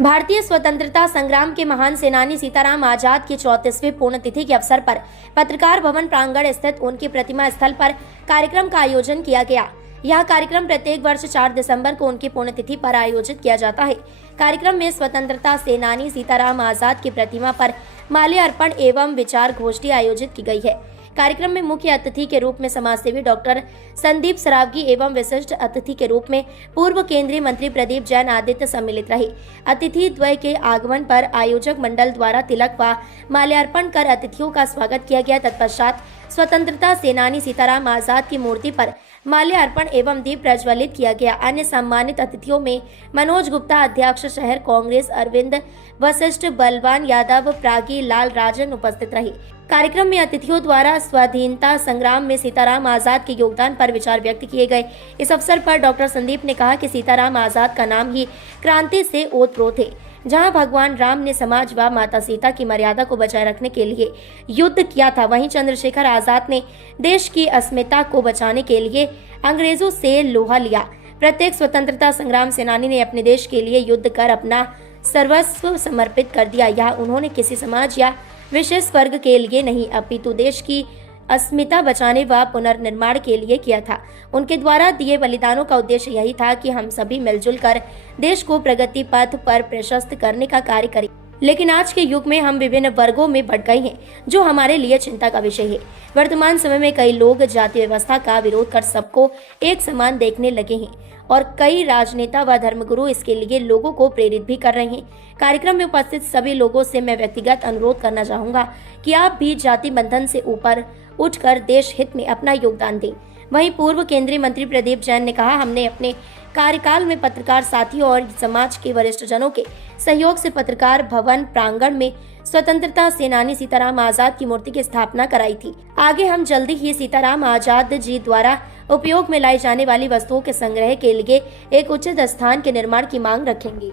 भारतीय स्वतंत्रता संग्राम के महान सेनानी सीताराम आजाद की 34वीं पुण्यतिथि के अवसर पर पत्रकार भवन प्रांगण स्थित उनकी प्रतिमा स्थल पर कार्यक्रम का आयोजन किया गया। यह कार्यक्रम प्रत्येक वर्ष 4 दिसंबर को उनकी पुण्यतिथि पर आयोजित किया जाता है। कार्यक्रम में स्वतंत्रता सेनानी सीताराम आजाद की प्रतिमा पर माल्यार्पण एवं विचार गोष्ठी आयोजित की गई है। कार्यक्रम में मुख्य अतिथि के रूप में समाजसेवी डॉक्टर संदीप सरावगी एवं विशिष्ट अतिथि के रूप में पूर्व केंद्रीय मंत्री प्रदीप जैन आदित्य सम्मिलित रहे। अतिथि द्वय के आगमन पर आयोजक मंडल द्वारा तिलक व माल्यार्पण कर अतिथियों का स्वागत किया गया। तत्पश्चात स्वतंत्रता सेनानी सीताराम आजाद की मूर्ति पर माल्यार्पण एवं दीप प्रज्वलित किया गया। अन्य सम्मानित अतिथियों में मनोज गुप्ता अध्यक्ष शहर कांग्रेस, अरविंद वशिष्ठ, बलवान यादव, प्रागी लाल राजन उपस्थित रहे। कार्यक्रम में अतिथियों द्वारा स्वाधीनता संग्राम में सीताराम आजाद के योगदान पर विचार व्यक्त किए गए। इस अवसर पर डॉक्टर संदीप ने कहा कि सीताराम आजाद का नाम ही क्रांति से ओतप्रोत है। जहां भगवान राम ने समाज व माता सीता की मर्यादा को बचाए रखने के लिए युद्ध किया था, वहीं चंद्रशेखर आजाद ने देश की अस्मिता को बचाने के लिए अंग्रेजों से लोहा लिया। प्रत्येक स्वतंत्रता संग्राम सेनानी ने अपने देश के लिए युद्ध कर अपना सर्वस्व समर्पित कर दिया। यह उन्होंने किसी समाज या विशेष वर्ग के लिए नहीं, अपितु देश की अस्मिता बचाने व पुनर्निर्माण के लिए किया था। उनके द्वारा दिए बलिदानों का उद्देश्य यही था कि हम सभी मिलजुल कर देश को प्रगति पथ पर प्रशस्त करने का कार्य करें। लेकिन आज के युग में हम विभिन्न वर्गों में बढ़ गए हैं, जो हमारे लिए चिंता का विषय है। वर्तमान समय में कई लोग जाति व्यवस्था का विरोध कर सबको एक समान देखने लगे हैं और कई राजनेता व धर्मगुरु इसके लिए लोगों को प्रेरित भी कर रहे हैं। कार्यक्रम में उपस्थित सभी लोगों से मैं व्यक्तिगत अनुरोध करना चाहूंगा कि आप भी जाति बंधन से ऊपर उठकर देश हित में अपना योगदान दें। वहीं पूर्व केंद्रीय मंत्री प्रदीप जैन ने कहा, हमने अपने कार्यकाल में पत्रकार साथियों और समाज के वरिष्ठ जनों के सहयोग से पत्रकार भवन प्रांगण में स्वतंत्रता सेनानी सीताराम आजाद की मूर्ति की स्थापना कराई थी। आगे हम जल्दी ही सीताराम आजाद जी द्वारा उपयोग में लाई जाने वाली वस्तुओं के संग्रह के लिए एक उचित स्थान के निर्माण की मांग रखेंगे।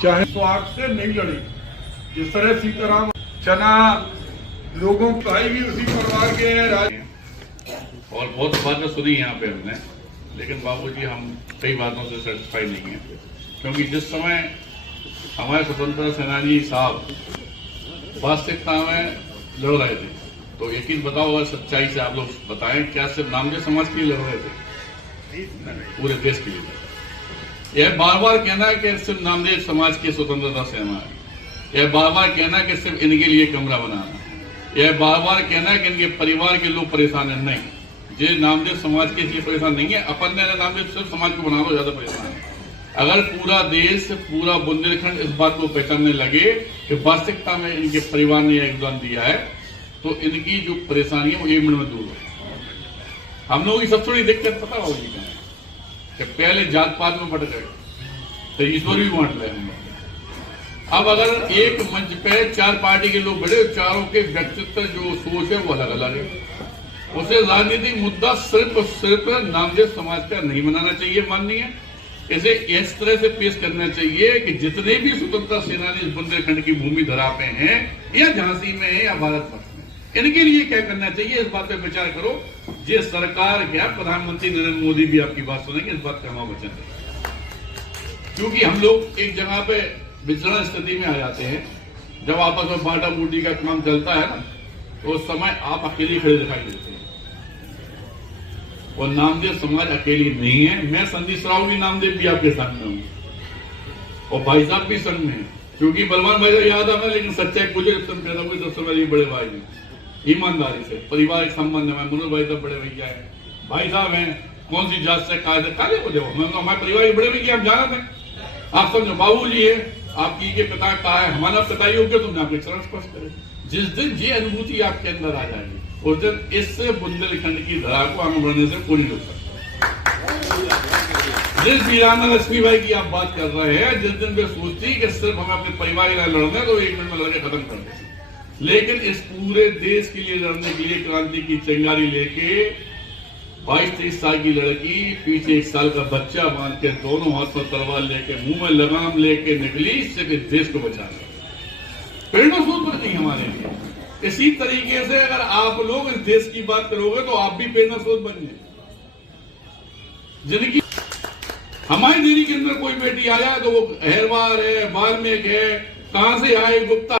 चाहे स्वार्थ से नहीं लड़ी, जिस तरह सीताराम चना लोगों भाई भी उसी परिवार के हैं और बहुत बातें सुनी यहाँ पे हमने, लेकिन बाबूजी हम कई बातों से सेटिस्फाई नहीं है, क्योंकि जिस समय हमारे स्वतंत्रता सेनानी साहब वास्तविकता में लड़ रहे थे, तो यकीन बताओ अगर सच्चाई से आप लोग बताएं, क्या सिर्फ नामदेव समाज के लिए लड़ रहे थे? पूरे देश के लिए। यह बार बार कहना है कि सिर्फ नामदेव समाज की स्वतंत्रता सेना है, यह बार बार कहना है कि सिर्फ इनके लिए कमरा बनाना, यह बार बार कहना है कि इनके परिवार के लोग परेशान है। नहीं, ये नामदेव समाज के लिए परेशान नहीं है, अपन ने नामदेव सिर्फ समाज को बना दो, ज्यादा परेशान है। अगर पूरा देश, पूरा बुंदेलखंड इस बात को पहचानने लगे कि वास्तविकता में इनके परिवार ने योगदान दिया है, तो इनकी जो परेशानी है वो 1 मिनट में दूर हो। हम लोगों की सबसे बड़ी दिक्कत पता होगी कि पहले जात पात में बट गए, तो ईश्वर भी बांट रहे हैं। अब अगर एक मंच पे 4 पार्टी के लोग बड़े, चारों के व्यक्तित्व जो सोच है वो अलग अलग है, उसे राजनीतिक मुद्दा सिर्फ नामदेव समाज का नहीं बनाना चाहिए। माननीय इसे इस तरह से पेश करना चाहिए कि जितने भी स्वतंत्रता सेनानी इस बुंदेलखंड की भूमि धरा पे हैं, या झांसी में है या भारत वर्ष में, इनके लिए क्या करना चाहिए, इस बात पे विचार करो। ये सरकार क्या, प्रधानमंत्री नरेंद्र मोदी भी आपकी बात सुनेंगे, इस बात का हम वचन दें। क्योंकि हम लोग एक जगह पे विचरण स्थिति में आ जाते हैं, जब आपस में बांटा बूटी का काम चलता है ना, तो उस समय आप अकेले खड़े दिखाई देते हैं। और नामदेव समाज अकेली नहीं है। मैं संदीप सरावगी नामदेव भी आपके सामने हूँ, और भाई साहब भी संग में, क्योंकि बलवान भाई साहब याद आना, लेकिन सच्चाई पूछे पैदा हुई तो समय बड़े भाई हैं, ईमानदारी से पारिवारिक संबंध है। मनोज भाई साहब बड़े भैया है, भाई साहब हैं, कौन सी जात से काले हो जाओ, हमारे परिवार के बड़े भैया, आप जाना थे, आप समझो। बाबू जी है आपकी के पिता कहा है, हमारा पिता ही हो गया, तुमने आपके चरण स्पर्श करे। जिस दिन ये अनुभूति आपके अंदर आ जाएगी, उस दिन इस बुंदेलखंड की धरा को आगे बढ़ने से कोई नहीं रोक सकता। जिस वीराना लक्ष्मीबाई की आप बात कर रहे हैं, जिस दिन वे सोचती कि सिर्फ हमें अपने परिवार के लिए लड़ना है, तो 1 मिनट में लड़के खत्म कर देते, लेकिन इस पूरे देश के लिए लड़ने के लिए क्रांति की चिंगारी लेके 22-23 साल की लड़की पीछे 1 साल का बच्चा बांध के, दोनों हाथ में तलवार लेके, मुंह में लगाम लेके निकली, सिर्फ देश को बचाने। प्रेरणा स्रोत नहीं हमारे लिए। इसी तरीके से अगर आप लोग इस देश की बात करोगे तो आप भी प्रेरणा स्रोत बन जाए। जिनकी हमारी देरी के अंदर कोई बेटी आ जाए तो वो अहरवार है, बाल्मीक है, कहां से आए, गुप्ता